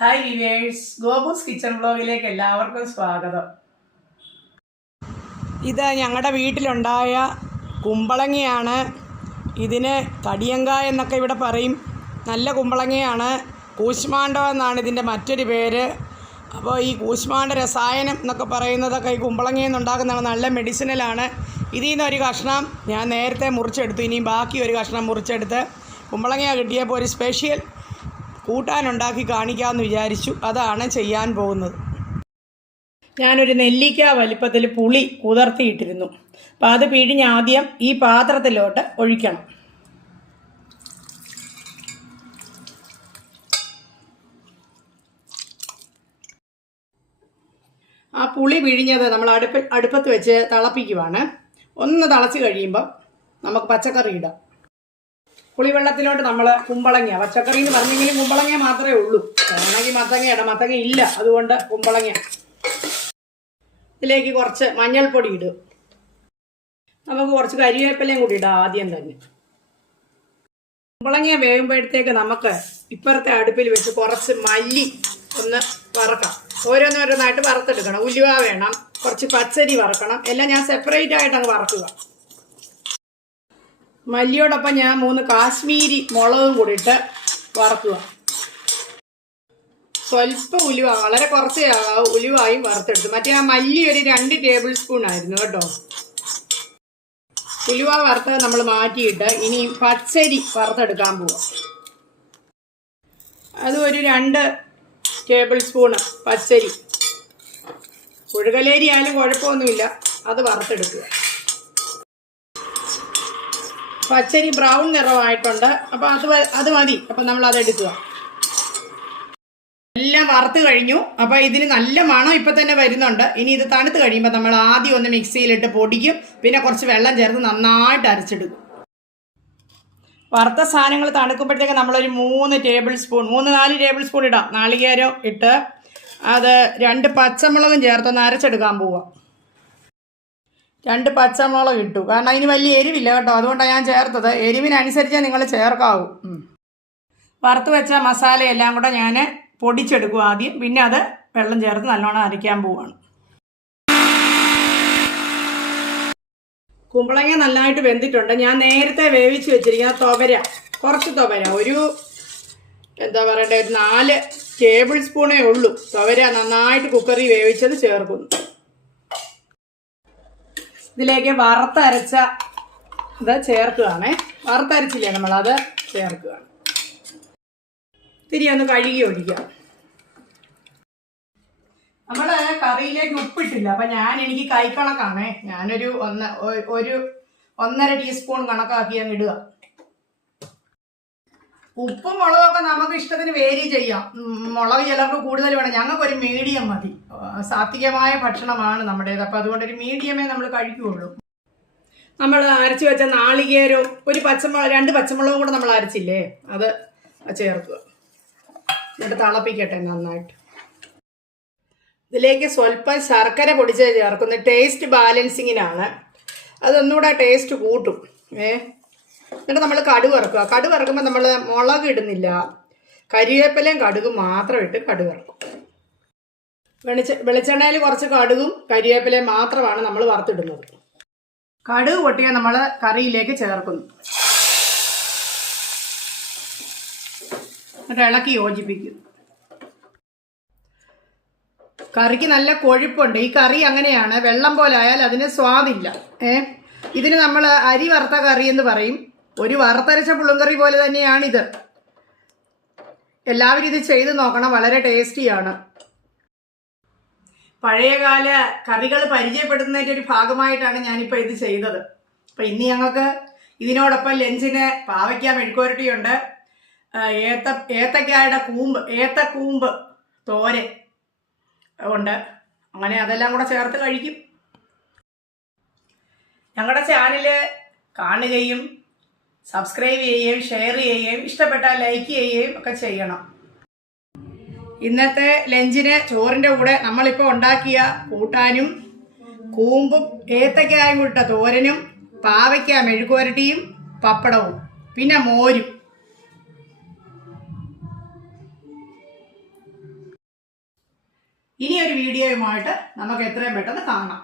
Hi viewers, ഗോപൂസ് kitchen വ്ലോഗിലേക്ക് എല്ലാവർക്കും സ്വാഗതം. ഇത് ഞങ്ങളുടെ വീട്ടിലുണ്ടായ കുമ്പളങ്ങയാണ്. ഇതിന് കടിയങ്കായ എന്നൊക്കെ ഇവിടെ പറയും. നല്ല കുമ്പളങ്ങയാണ്. കൂശ്മാണ്ഡം എന്നാണ് ഇതിൻ്റെ മറ്റൊരു പേര്. അപ്പോൾ ഈ കൂശ്മാണ്ഡ രസായനം എന്നൊക്കെ പറയുന്നതൊക്കെ ഈ കുമ്പളങ്ങയിൽ നിന്നുണ്ടാക്കുന്നതാണ്. നല്ല മെഡിസിനലാണ്. ഇതിൽ നിന്നൊരു കഷ്ണം ഞാൻ നേരത്തെ മുറിച്ചെടുത്തു. ഇനിയും ബാക്കി ഒരു കഷ്ണം മുറിച്ചെടുത്ത് കുമ്പളങ്ങ കിട്ടിയപ്പോൾ ഒരു സ്പെഷ്യൽ കൂട്ടാനുണ്ടാക്കി കാണിക്കാമെന്ന് വിചാരിച്ചു. അതാണ് ചെയ്യാൻ പോകുന്നത്. ഞാനൊരു നെല്ലിക്ക വലിപ്പത്തിൽ പുളി കുതിർത്തിയിട്ടിരുന്നു. അപ്പോൾ അത് പിഴിഞ്ഞ് ആദ്യം ഈ പാത്രത്തിലോട്ട് ഒഴിക്കണം. ആ പുളി പിഴിഞ്ഞത് നമ്മൾ അടുപ്പത്ത് വെച്ച് തിളപ്പിക്കുവാണ്. ഒന്ന് തിളച്ച് കഴിയുമ്പം നമുക്ക് പച്ചക്കറി ഇടാം. പുളിവെള്ളത്തിലോട്ട് നമ്മൾ കുമ്പളങ്ങ, പച്ചക്കറി എന്ന് പറഞ്ഞെങ്കിലും കുമ്പളങ്ങ മാത്രമേ ഉള്ളൂ. വേണമെങ്കിൽ മത്തങ്ങ ഇടാം, മത്തങ്ങ ഇല്ല, അതുകൊണ്ട് കുമ്പളങ്ങ. ഇതിലേക്ക് കുറച്ച് മഞ്ഞൾപ്പൊടി ഇടും. നമുക്ക് കുറച്ച് കരിവേപ്പിലയും കൂടി ഇടാം ആദ്യം തന്നെ. കുമ്പളങ്ങ വേകുമ്പോഴത്തേക്ക് നമുക്ക് ഇപ്പുറത്തെ അടുപ്പിൽ വെച്ച് കുറച്ച് മല്ലി ഒന്ന് വറക്കാം. ഓരോന്നോരോന്നായിട്ട് വറുത്തെടുക്കണം. ഉലുവ വേണം, കുറച്ച് പച്ചരി വറക്കണം. എല്ലാം ഞാൻ സെപ്പറേറ്റ് ആയിട്ട് അങ്ങ് വറക്കുക. മല്ലിയോടൊപ്പം ഞാൻ 3 കാശ്മീരി മുളകും കൂടി ഇട്ട് വറക്കുക. സ്വല്പം ഉലുവ, വളരെ കുറച്ച് ഉലുവായും വറുത്തെടുത്തു. മറ്റേ ആ മല്ലി ഒരു 2 ടേബിൾ സ്പൂൺ ആയിരുന്നു കേട്ടോ. ഉലുവ വറുത്തത് നമ്മൾ മാറ്റിയിട്ട് ഇനി പച്ചരി വറുത്തെടുക്കാൻ പോവാം. അത് ഒരു 2 ടേബിൾ സ്പൂണ് പച്ചരി. പുഴുകലേരി ആയാലും കുഴപ്പമൊന്നുമില്ല, അത് വറുത്തെടുക്കുക. പച്ചരി ബ്രൗൺ നിറമായിട്ടുണ്ട്. അപ്പോൾ അത് മതി. അപ്പം നമ്മൾ അതെടുക്കുക. എല്ലാം വറുത്ത് കഴിഞ്ഞു. അപ്പോൾ ഇതിന് നല്ല മണം ഇപ്പം തന്നെ വരുന്നുണ്ട്. ഇനി ഇത് തണുത്ത് കഴിയുമ്പോൾ നമ്മൾ ആദ്യം ഒന്ന് മിക്സിയിലിട്ട് പൊടിക്കും. പിന്നെ കുറച്ച് വെള്ളം ചേർത്ത് നന്നായിട്ട് അരച്ചെടുക്കും. വറുത്ത സാധനങ്ങൾ തണുക്കുമ്പോഴത്തേക്ക് നമ്മളൊരു 3 ടേബിൾ സ്പൂൺ 3-4 ടേബിൾ സ്പൂൺ ഇടാം. നാളികേരം ഇട്ട് അത് 2 പച്ചമുളകും ചേർത്തൊന്ന് അരച്ചെടുക്കാൻ പോവാം. 2 പച്ചമുളക് ഇട്ടു. കാരണം അതിന് വലിയ എരിവില്ല കേട്ടോ, അതുകൊണ്ടാണ് ഞാൻ ചേർത്തത്. എരിവിനനുസരിച്ച് നിങ്ങൾ ചേർക്കാവൂ. വറുത്ത് വെച്ച മസാലയെല്ലാം കൂടെ ഞാൻ പൊടിച്ചെടുക്കും ആദ്യം. പിന്നെ അത് വെള്ളം ചേർത്ത് നല്ലോണം അരയ്ക്കാൻ പോവാണ്. കുമ്പളങ്ങ നല്ലതായിട്ട് വെന്തിട്ടുണ്ട്. ഞാൻ നേരത്തെ വേവിച്ച് വെച്ചിരിക്കുന്ന കുറച്ച് തുവര, ഒരു എന്താ പറയണ്ടേ, 4 ടേബിൾ സ്പൂണേ ഉള്ളൂ തുവര നന്നായിട്ട് കുക്കറിൽ വേവിച്ചത് ചേർക്കുന്നു. ഇതിലേക്ക് വറുത്തരച്ച ഇത് ചേർക്കുകയാണേ. വറുത്തരച്ചില്ലേ നമ്മളത് ചേർക്കുകയാണ്. തിരി ഒന്ന് കഴുകി ഒഴിക്കാം. നമ്മൾ കറിയിലേക്ക് ഉപ്പിട്ടില്ല. അപ്പം എനിക്ക് കൈക്കണക്കാണേ. ഞാനൊരു 1.5 ടീസ്പൂൺ കണക്കാക്കി അങ്ങ് ഇടുക. ഉപ്പും മുളകൊക്കെ നമുക്ക് ഇഷ്ടത്തിന് വേരി ചെയ്യാം. മുളക് ചിലർക്ക് കൂടുതൽ വേണം. ഞങ്ങൾക്കൊരു മീഡിയം മതി. സാത്വികമായ ഭക്ഷണമാണ് നമ്മുടേത്. അപ്പം അതുകൊണ്ടൊരു മീഡിയമേ നമ്മൾ കഴിക്കുകയുള്ളൂ. നമ്മൾ അരച്ച് വെച്ച നാളികേരവും 2 പച്ചമുളകും കൂടെ നമ്മൾ അരച്ചില്ലേ, അത് ചേർക്കുക. എന്നിട്ട് തിളപ്പിക്കട്ടെ നന്നായിട്ട്. ഇതിലേക്ക് സ്വല്പം ശർക്കര പൊടിച്ച് ചേർക്കുന്നത് ടേസ്റ്റ് ബാലൻസിങ്ങിനാണ്. അതൊന്നുകൂടെ ടേസ്റ്റ് കൂട്ടും. എന്നിട്ട് നമ്മൾ കടുക് വറക്കുക. കടുക് വറക്കുമ്പോൾ നമ്മൾ മുളക് ഇടുന്നില്ല, കരിവേപ്പിലയും കടുകും മാത്രം ഇട്ട് കടുക് വറക്കും. വെളിച്ചെണ്ണയിൽ കുറച്ച് കടുകും കരിവേപ്പിലയും മാത്രമാണ് നമ്മൾ വറുത്തിടുന്നത്. കടുക് പൊട്ടിയാൽ നമ്മൾ കറിയിലേക്ക് ചേർക്കുന്നു. എന്നിട്ട് ഇളക്കി യോജിപ്പിക്കും. കറിക്ക് നല്ല കൊഴുപ്പുണ്ട്. ഈ കറി അങ്ങനെയാണ്, വെള്ളം പോലെ ആയാൽ അതിന് സ്വാദില്ല. ഇതിന് നമ്മൾ അരി വറുത്ത കറി എന്ന് പറയും. ഒരു വറുത്തരച്ച പുളുങ്കറി പോലെ തന്നെയാണിത്. എല്ലാവരും ഇത് ചെയ്ത് നോക്കണം, വളരെ ടേസ്റ്റിയാണ്. പഴയകാല കറികൾ പരിചയപ്പെടുത്തുന്നതിൻ്റെ ഒരു ഭാഗമായിട്ടാണ് ഞാനിപ്പോൾ ഇത് ചെയ്തത്. അപ്പം ഇന്ന് ഞങ്ങൾക്ക് ഇതിനോടൊപ്പം ലഞ്ചിന് പാവയ്ക്ക മെഴുക്കുവരട്ടിയുണ്ട്, ഏത്തക്കൂമ്പ് തോരൻ ഉണ്ട്. അങ്ങനെ അതെല്ലാം കൂടെ ചേർത്ത് കഴിക്കും. ഞങ്ങളുടെ ചാനൽ കാണുകയും സബ്സ്ക്രൈബ് ചെയ്യുകയും ഷെയർ ചെയ്യുകയും ഇഷ്ടപ്പെട്ടാൽ ലൈക്ക് ചെയ്യുകയും ഒക്കെ ചെയ്യണം. ഇന്നത്തെ ലഞ്ചിന് ചോറിൻ്റെ കൂടെ നമ്മളിപ്പോൾ ഉണ്ടാക്കിയ കൂട്ടാനും കൂമ്പും ഏത്തക്കായും കൂട്ട തോരനും പാവയ്ക്ക മെഴുക്കുവരട്ടിയും പപ്പടവും പിന്നെ മോരും. ഇനി ഒരു വീഡിയോയുമായിട്ട് നമുക്ക് എത്രയും പെട്ടെന്ന് കാണാം.